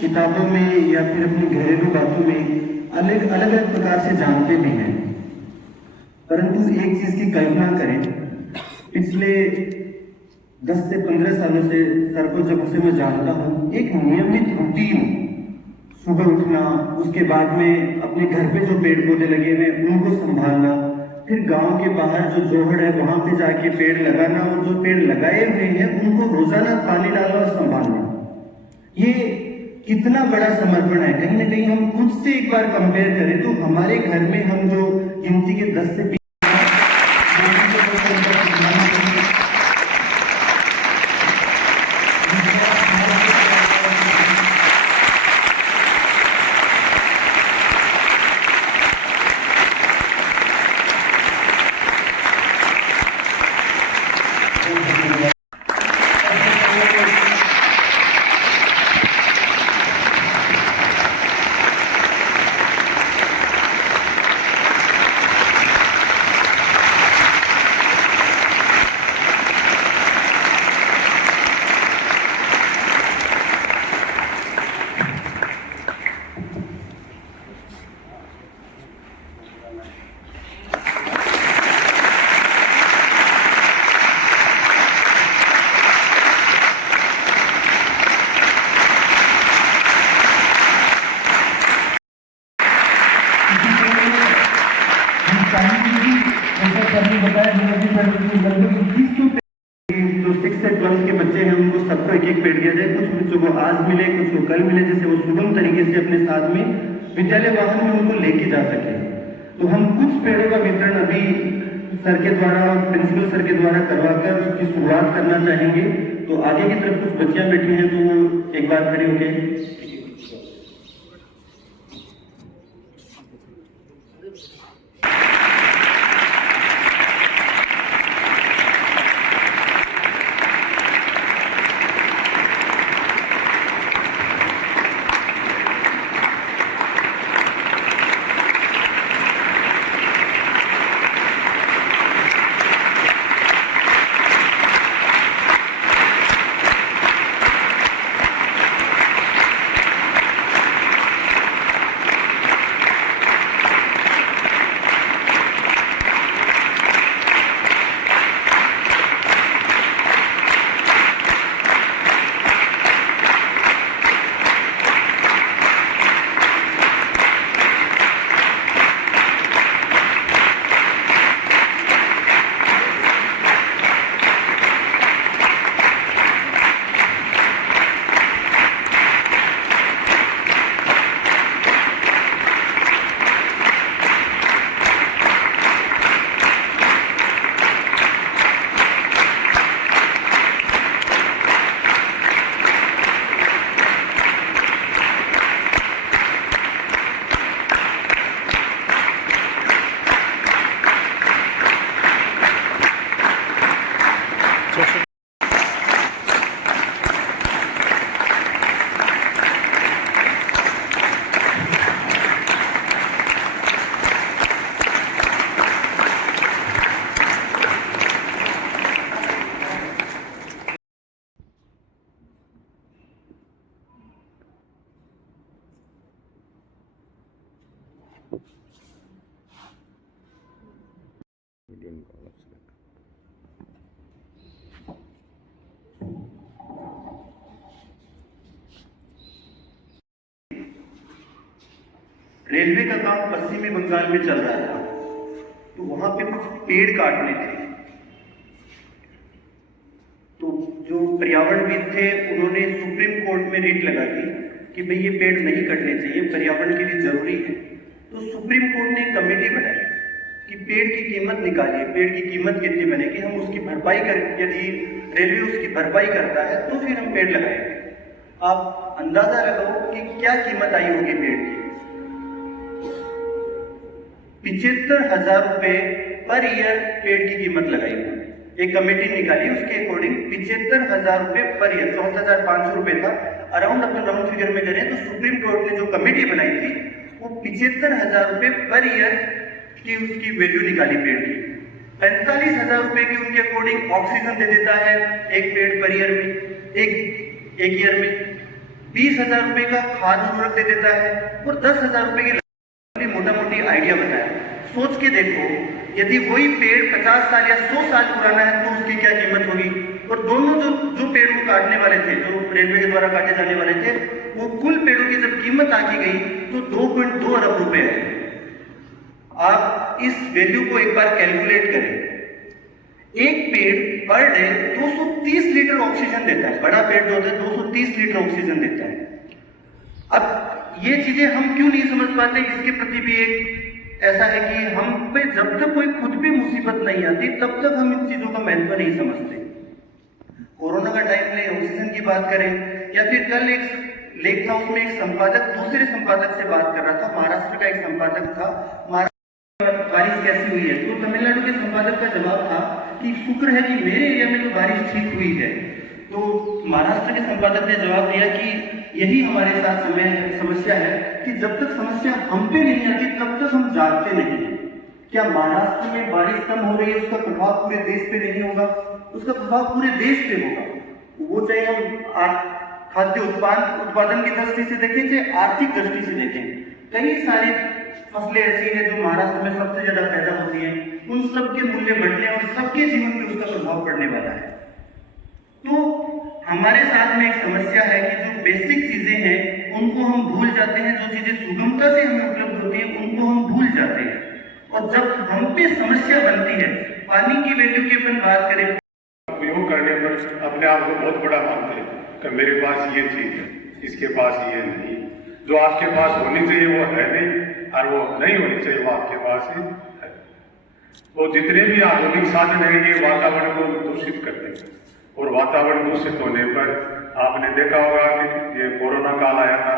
किताबों में या फिर अपनी घरेलू बातों में अलग अलग प्रकार से जानते भी हैं, परंतु एक चीज की कल्पना करें, पिछले 10 से 15 सालों से सर को जब से मैं जानता हूँ, एक नियमित रूटीन, सुबह उठना, उसके बाद में अपने घर पे जो पेड़ पौधे लगे हुए उनको संभालना, फिर गांव के बाहर जो जोहड़ है वहां पे जाके पेड़ लगाना और जो पेड़ लगाए हुए हैं उनको रोजाना पानी डालना और संभालना, ये कितना बड़ा समर्पण है। कहीं ना कहीं हम खुद से एक बार कंपेयर करें तो हमारे घर में हम जो गिनती के 10 से 20 जो 6 से 12 के बच्चे हैं उनको सबको एक एक पेड़ दिया जाए। कुछ बच्चों को आज मिले, कुछ को कल मिले, जिससे वो सुगम तरीके से अपने साथ में विद्यालय वाहन में उनको लेके जा सके। तो हम कुछ पेड़ों का वितरण अभी सर के द्वारा, प्रिंसिपल सर के द्वारा करवाकर उसकी शुरुआत करना चाहेंगे। तो आगे की तरफ कुछ बच्चियां बैठी हैं, तो वो एक बार खड़ी होके रेलवे का काम पश्चिमी बंगाल में चल रहा था, तो वहां पे कुछ पेड़ काटने थे। तो जो पर्यावरणविद थे उन्होंने सुप्रीम कोर्ट में रिट लगा दी कि भाई ये पेड़ नहीं कटने चाहिए, पर्यावरण के लिए जरूरी है। तो सुप्रीम कोर्ट ने एक कमेटी बनाई कि पेड़ की कीमत निकालिए, पेड़ की कीमत कितनी बनेगी, हम उसकी भरपाई कर, यदि रेलवे उसकी भरपाई करता है तो फिर हम पेड़ लगाएंगे। आप अंदाजा लगाओ कि क्या कीमत आई होगी पेड़ की। 75,000 रुपए पर ईयर पेड़ की कीमत लगाई हुई। एक कमेटी निकाली, उसके अकॉर्डिंग 75,000 रुपए पर ईयर, 14,500 रुपए था। अराउंड अपन राउंड फिगर में करें तो सुप्रीम कोर्ट ने जो कमेटी बनाई थी वो 75,000 रुपए पर ईयर की उसकी वैल्यू निकाली पेड़ की। 45,000 रुपए की उनके अकॉर्डिंग ऑक्सीजन दे देता है एक पेड़ पर ईयर में, एक ईयर में। 20,000 रुपए का खाद उर्वरक दे देता है और 10,000 रुपए की मोटा मोटी आइडिया बताया। सोच के देखो, यदि वही पेड़ 50 साल या 100 साल पुराना है तो उसकी क्या कीमत होगी। और दोनों जो पेड़ वो काटने वाले थे, जो रेलवे के द्वारा काटे जाने वाले थे, वो कुल पेड़ों की जब कीमत आकी गई तो 2.2 अरब रुपए है। आप इस वैल्यू को एक बार कैलकुलेट करें। एक पेड़ पर डे 230 लीटर ऑक्सीजन देता है। बड़ा पेड़ जो होता है 230 लीटर ऑक्सीजन देता है। अब ये चीजें हम क्यों नहीं समझ पाते, इसके प्रति भी एक ऐसा है कि हम पे जब तक कोई खुद पे मुसीबत नहीं आती तब तक हम इन चीजों का महत्व नहीं समझते। कोरोना का टाइम ले ऑक्सीजन की बात करें, या फिर कल एक लेक हाउस में एक संपादक दूसरे संपादक से बात कर रहा था, महाराष्ट्र का एक संपादक था, बारिश कैसी हुई है, तो तमिलनाडु के संपादक का जवाब था कि शुक्र है कि मेरे एरिया में तो बारिश ठीक हुई है। तो महाराष्ट्र के संपादक ने जवाब दिया कि यही हमारे साथ समस्या है कि जब तक समस्या हम पे नहीं आती तब तक हम जागते नहीं हैं। क्या महाराष्ट्र में बारिश कम हो रही है, उसका प्रभाव पूरे देश पे नहीं होगा? उसका प्रभाव पूरे देश पे होगा। वो चाहे हम खाद्य उत्पादन की दृष्टि से देखें, चाहे आर्थिक दृष्टि से देखें, कई सारी फसलें ऐसी हैं जो महाराष्ट्र में सबसे ज्यादा पैदा होती हैं, उन सब के मूल्य बढ़ने और सबके जीवन में उसका प्रभाव पड़ने वाला है। तो हमारे साथ में एक समस्या है कि जो बेसिक चीजें हैं उनको हम भूल जाते हैं, जो चीजें सुगमता से हमें उपलब्ध होती है उनको हम भूल जाते हैं। और जब हम पे समस्या बनती है, पानी की वैल्यू की अपन बात करें, उपयोग करने पर अपने आप को बहुत बड़ा मानते हैं कि मेरे पास ये चीज है, इसके पास ये नहीं। जो आपके पास होनी चाहिए वो है नहीं, और वो नहीं होनी चाहिए वो आपके पास ही है। वो जितने भी आधुनिक साधन है ये वातावरण को दूषित करते हैं, और वातावरण दूषित होने पर आपने देखा होगा कि ये कोरोना काल आया था,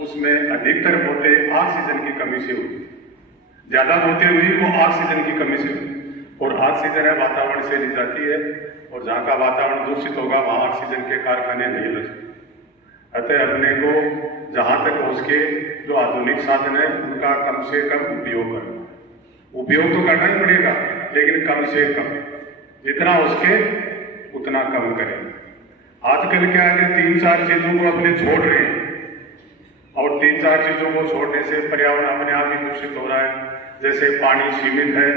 उसमें अधिकतर मौतें ऑक्सीजन की कमी से हुई। ज्यादा मौतें हुई वो ऑक्सीजन की कमी से हुई, और ऑक्सीजन है वातावरण से ली जाती है, और जहाँ का वातावरण दूषित होगा वहाँ ऑक्सीजन के कारखाने नहीं लग सकते। अतः अपने को जहाँ तक हो सके जो आधुनिक साधन है उनका कम से कम उपयोग करना। उपयोग तो करना ही पड़ेगा, लेकिन कम से कम जितना हो सके उतना कम करें। आजकल क्या है कि 3-4 चीजों को अपने छोड़ रहे हैं, और 3-4 चीजों को छोड़ने से पर्यावरण अपने आप ही दूषित हो रहा है। जैसे पानी सीमित है,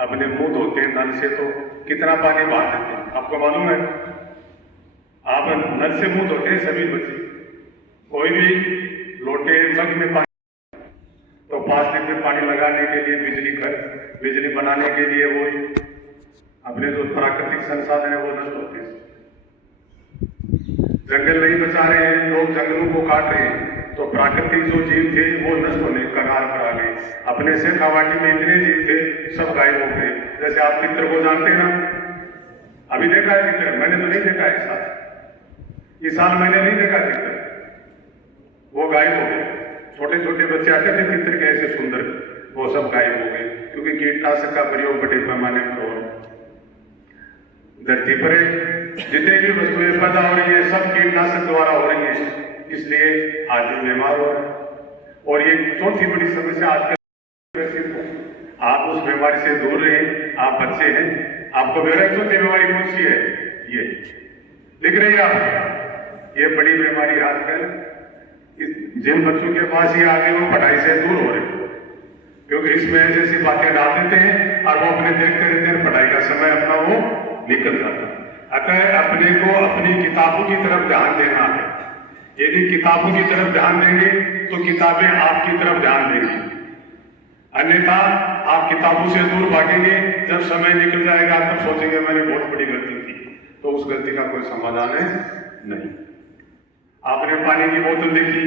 अपने मुंह धोते हैं नल से तो कितना पानी बहा देते हैं, आपको मालूम है? आप नल से मुंह धोते हैं सभी बच्चे, कोई भी लोटे जग में पानी, तो 5 लीटर पानी लगाने के लिए बिजली बनाने के लिए वो अपने जो प्राकृतिक संसाधन है वो नष्ट होते हैं। जंगल नहीं बचा रहे हैं, लोग जंगलों को काट रहे हैं, तो प्राकृतिक जो जीव थे वो नष्ट होने कगार पर आ गए। अपने से खावाटी में इतने जीव थे सब गायब हो गए। जैसे आप चित्र को जानते हैं ना, अभी देखा है चित्र? मैंने तो नहीं देखा इस साल, इस साल मैंने नहीं देखा चित्र, वो गायब हो गए। छोटे छोटे बच्चे आते थे चित्र कैसे सुंदर, वो सब गायब हो गए, क्योंकि कीटनाशक का प्रयोग बड़े पैमाने पर हो रहा है। धरती पर जितनी भी वस्तुएं पैदा हो रही है सब कीटनाशक द्वारा हो रही है, इसलिए आदमी बीमार हो रहा है। और ये चौथी बड़ी समस्या आजकल, आप उस बीमारी से दूर रहें। आप बच्चे हैं, आपको मेरा चौथी बीमारी कौन सी है? ये दिख रही है आपको, ये बड़ी बीमारी आजकल जिन बच्चों के पास ये आ गई वो पढ़ाई से दूर हो रहे, क्योंकि इसमें ऐसी बातें डाल देते हैं और वो अपने देखते रहते हैं, पढ़ाई का समय अपना वो निकल जाता है। अतः अपने को अपनी किताबों की तरफ ध्यान देना है। यदि किताबों की तरफ ध्यान देंगे तो किताबें आपकी तरफ ध्यान देंगी, अन्यथा आप किताबों से दूर भागेंगे। जब समय निकल जाएगा तब सोचेंगे मैंने बहुत बड़ी गलती की, तो उस गलती का कोई समाधान है नहीं। आपने पानी की बोतल देखी,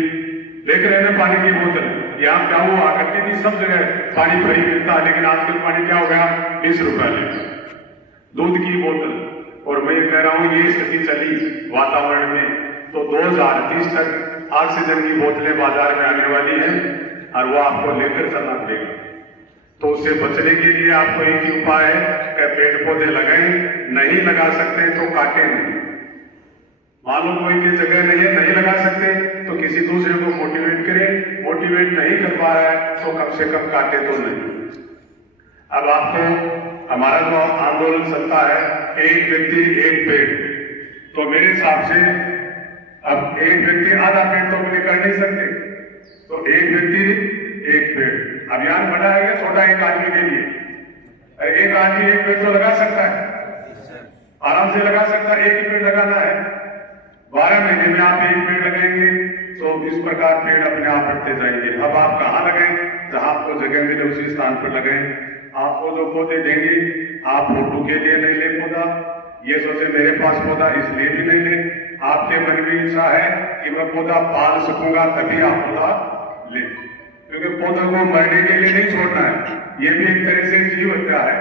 देख रहे हैं पानी की बोतल, यहाँ क्या हुआ करती थी सब जगह पानी फ्री मिलता, लेकिन आजकल पानी क्या हो गया? 20 रुपया लीटर दूध की बोतल। और मैं कह रहा हूँ ये स्थिति चली वातावरण में तो 2030 तक ऑक्सीजन की बोतलें बाजार में आने वाली हैं, और वो आपको लेकर चलना पड़ेगा। तो उससे बचने के लिए आपको एक ही उपाय है कि पेड़ पौधे लगाएं, नहीं लगा सकते तो काटें नहीं। मालूम कोई की जगह नहीं लगा सकते तो किसी दूसरे को मोटिवेट करें, मोटिवेट नहीं कर पा रहा है तो कम से कम काटे तो नहीं। अब आपको हमारा जो आंदोलन चलता है एक व्यक्ति एक पेड़, तो मेरे हिसाब से अब एक व्यक्ति आधा पेड़ तो अपने कर नहीं सकते, तो एक व्यक्ति एक पेड़ अभियान बना है या छोटा एक आदमी के लिए? अरे एक आदमी एक पेड़ तो लगा सकता है, आराम से लगा सकता है। एक ही पेड़ लगाना है, 12 महीने में आप एक पेड़ लगाएंगे तो इस प्रकार पेड़ अपने आप बढ़ते जाएंगे। अब आप कहाँ लगाएं? जहां आपको जगह मिले उसी स्थान पर लगाएं। आपको जो पौधे देंगे आप फोटो के लिए नहीं ले पौधा, ये सोचे मेरे पास पौधा इसलिए भी नहीं ले। आपके मन में इच्छा है कि मैं पौधा पाल सकूंगा तभी आप पौधा ले, क्योंकि पौधों को मरने के लिए नहीं छोड़ना है। ये भी एक तरह से जीव हत्या है।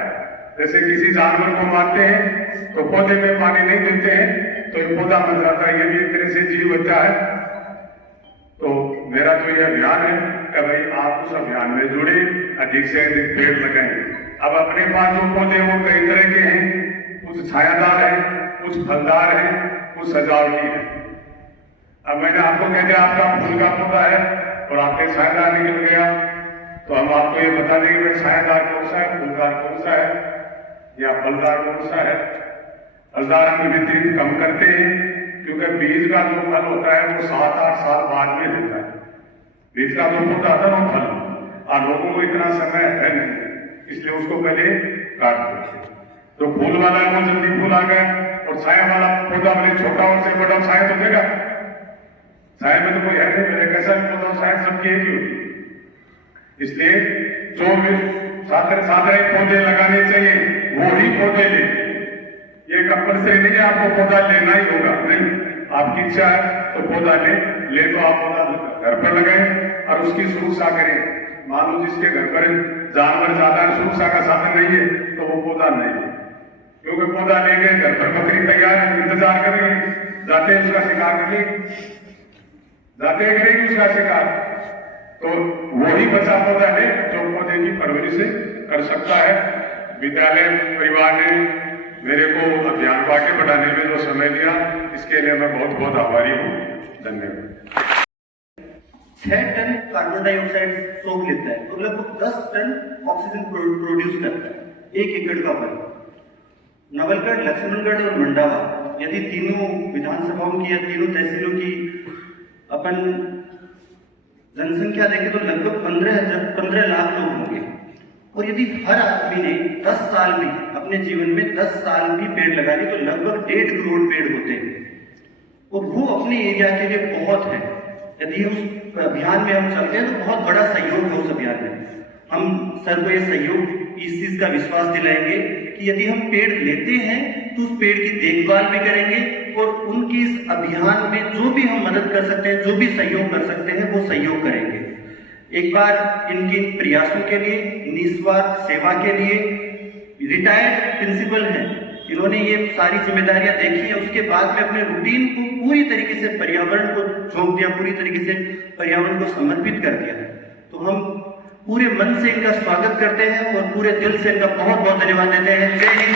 जैसे किसी जानवर को मारते हैं तो पौधे में पानी नहीं देते हैं तो ये पौधा मर जाता है, ये भी एक तरह से जीव हत्या है। तो मेरा तो ये अभियान है कि भाई आप उस अभियान में जुड़े, अधिक से अधिक पेड़ लगाएं। अब अपने पास जो पौधे वो कई तरह के हैं, कुछ छायादार हैं, कुछ फलदार हैं, कुछ सजावटी है। अब मैंने आपको कह दिया आपका फूल का पौधा है और आपके छायादार निकल गया, तो हम आपको ये बता देंगे भाई छायादार कौन सा है, फूलदार कौन सा है या फलदार कौन सा है। फलदार हम वितरित कम करते हैं क्योंकि बीज का जो फल होता है वो 7-8 साल बाद में देता है। बीज का जो पौधा आता है वो फल, और लोगों को इतना समय है नहीं, इसलिए उसको पहले काट देते। तो फूल वाला है वो जल्दी फूल आ गए, और छाया वाला पौधा भले छोटा और से बड़ा छाया तो देगा। छाया में तो कोई है नहीं, मेरे कैसा भी पौधा छाया सबकी एक ही होती है। इसलिए जो भी साधारण पौधे लगाने चाहिए वो ही पौधे ले। ये कंपल्सरी नहीं है आपको पौधा लेना ही होगा, नहीं, आपकी इच्छा है तो पौधा ले तो आप पौधा घर पर लगाएं और उसकी सुरक्षा करें। मान लो जिसके घर पर जानवर ज्यादा सुरक्षा का साधन नहीं है तो वो पौधा नहीं है, क्योंकि पौधा लेंगे घर पर बकरी तैयार इंतजार करेंगे, जाते उसका शिकार करेंगे, जाते करेंगे उसका शिकार। तो वही बचा पौधा है जो पौधे की परवरिश कर सकता है। विद्यालय परिवार ने मेरे को अभियान को आगे बढ़ाने में जो समय दिया, इसके लिए मैं बहुत बहुत आभारी हूँ। धन्यवाद। 6 टन कार्बन डाइऑक्साइड सोख लेता है तो लगभग 10 टन ऑक्सीजन प्रोड्यूस करता है 1 एकड़ का वन। नवलगढ़, लक्ष्मणगढ़ और मंडावा, यदि तीनों विधानसभाओं की या तीनों तहसीलों की अपन जनसंख्या देखें तो लगभग 15 लाख लोग होंगे। और यदि हर आदमी ने 10 साल भी अपने जीवन में 10 साल भी पेड़ लगा दिए तो लगभग 1.5 करोड़ पेड़ होते हैं, और वो अपने एरिया के लिए बहुत है। यदि उस अभियान में हम चलते हैं तो बहुत बड़ा सहयोग है उस अभियान में। हम सर को ये सहयोग इस चीज का विश्वास दिलाएंगे कि यदि हम पेड़ लेते हैं तो उस पेड़ की देखभाल भी करेंगे, और उनकी इस अभियान में जो भी हम मदद कर सकते हैं, जो भी सहयोग कर सकते हैं, वो सहयोग करेंगे। एक बार इनके प्रयासों के लिए, निस्वार्थ सेवा के लिए, रिटायर्ड प्रिंसिपल हैं, इन्होंने ये सारी जिम्मेदारियां देखी है, उसके बाद में अपने रूटीन को पूरी तरीके से पर्यावरण को झोंक दिया, पूरी तरीके से पर्यावरण को समर्पित कर दिया। तो हम पूरे मन से इनका स्वागत करते हैं और पूरे दिल से इनका बहुत बहुत धन्यवाद देते हैं। जय हिंद।